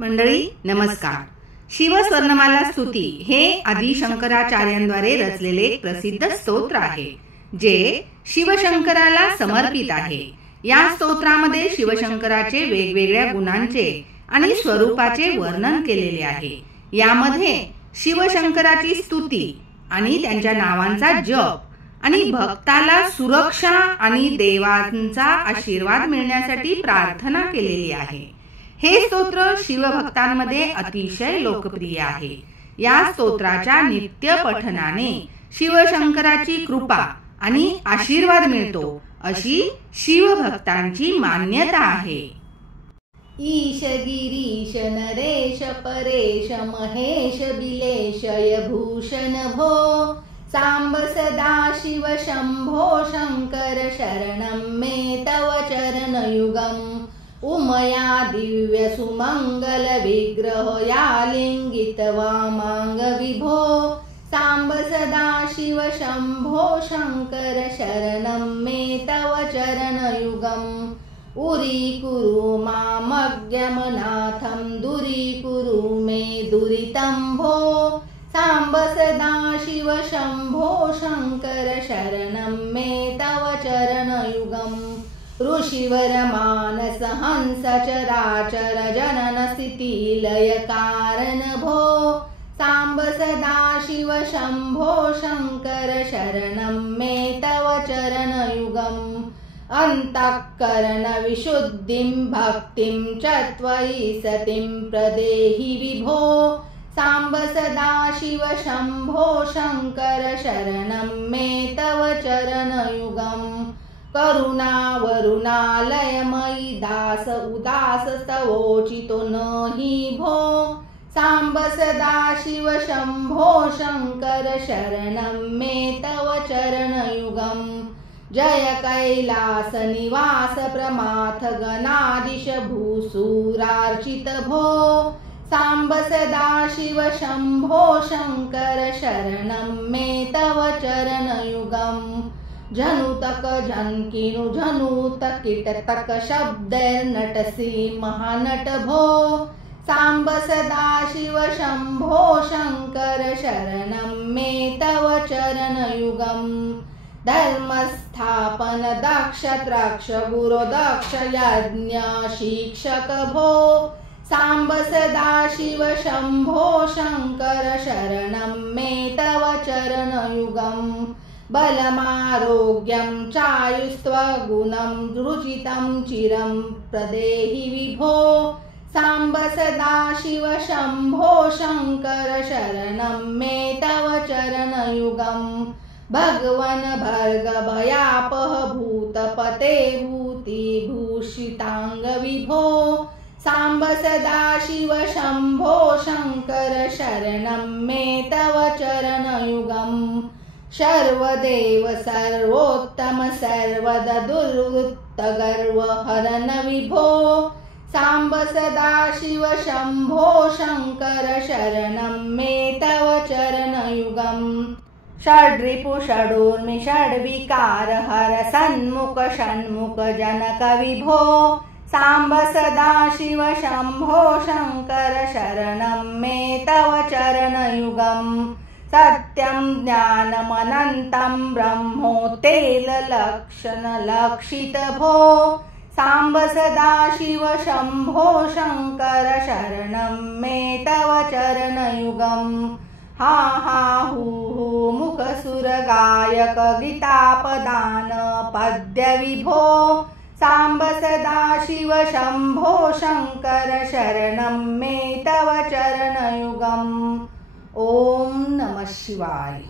मंडळी नमस्कार. शिवस्वर्णमाला स्तुती हे आदिशंकराचार्यांद्वारे रचलेले एक प्रसिद्ध स्तोत्र आहे, जे शिवशंकराला समर्पित आहे. या स्तोत्रामध्ये शिवशंकराचे वेगवेगळ्या गुणांचे आणि स्वरूपाचे वर्णन केलेले आहे. यामध्ये शिवशंकराची स्तुती आणि त्यांच्या नावांचा जप आणि भक्ताला सुरक्षा आणि देवांचा आशीर्वाद मिळण्यासाठी प्रार्थना केलेली आहे. हे स्तोत्र शिवभक्तांमध्ये अतिशय लोकप्रिय आहे. या स्तोत्राच्या नित्य पठनाने शिवशंकराची कृपा आणि आशीर्वाद मिळतो, अशी शिवभक्तांची मान्यता आहे. ईश गिरीश नरेश परेश महेश बिलेशय भूषण भो सांब सदा शिव शंभो शंकर शरणं मे तव चरणयुगम् उमया दिव्य सुमंगल विग्रह या लिंगित वामांग विभो सांब सदा शिव शंभो शंकर शरणं मे तव चरणयुगम् उरीकुरु मामज्ञमनाथं दूरीकुरु मे दुरितं भो सांब सदा शिव शंभो शंकर शरणं मे तव चरणयुगम् ऋषिवर मानस हंस चराचर जनन स्थिति लय कारण भो सांब सदा शिव शंभो शंकर शरणं मे तव चरणयुगम् अंतःकरण विशुद्धिं भक्तिं च त्वयि सतिं प्रदेहि विभो सांब सदा शिव शंभो शंकर शरणं मे तव चरणयुगम् करुणा वरुणालयमयि दास उदास स्तवोचितो नहि भो सांब सदा शिव शंभो शंकर शरणं मे तव चरणयुगम् जय कैलास निवास प्रमाथ गणाधीश भूसुरार्चित भो सांब सदा शिव शंभो शंकर शरणं मे तव चरणयुगम् जनुतक झंकिनु झनुत कीटतक शब्दैर्नटसि महानट भो सांब सदा शिव शंभो शंकर शरणं मे तव चरणयुगम् धर्मस्थापन दक्ष त्रक्ष गुरो दक्ष यज्ञ शिक्षक भो सांब सदा शिव शंभो शंकर शरणं मे तव चरणयुगम् बलमारोग्यं चायुस्त्वगुणं रुचितं चिरं प्रदेहि विभो सांब सदा शिव शंभो शंकर शरणं मे तव चरणयुगम् भगवन भर्ग भयापह भूतपते भूतिभूषितांग विभो सांब सदा शिव शंभो शंकर शरणं मे तव चरणयुगम् सर्वदेव सर्वोत्तम सर्वद दुर्वृत्त गर्व हरन विभो सांब सदा शिव शंभो शंकर शरणं मे तव चरणयुगम् षड्रिपु षडूर्मि षड्विकार हर सन्मुख षण्मुख जनक विभो सांब सदा शिव शंभो शंकर शरणं मे तव चरणयुगम् सत्यं ज्ञानमनन्तं ब्रह्मोत्तेल लक्षण लक्षित भो सांब सदा शिव शंभो शंकर शरणं मे तव चरणयुगम् हा हा हू मुख सुर गायक गीतापदान पद्य विभो सांब सदा शिव शंभो शंकर शरणं मे तव चरणयुगम्. ओम नमः शिवाय.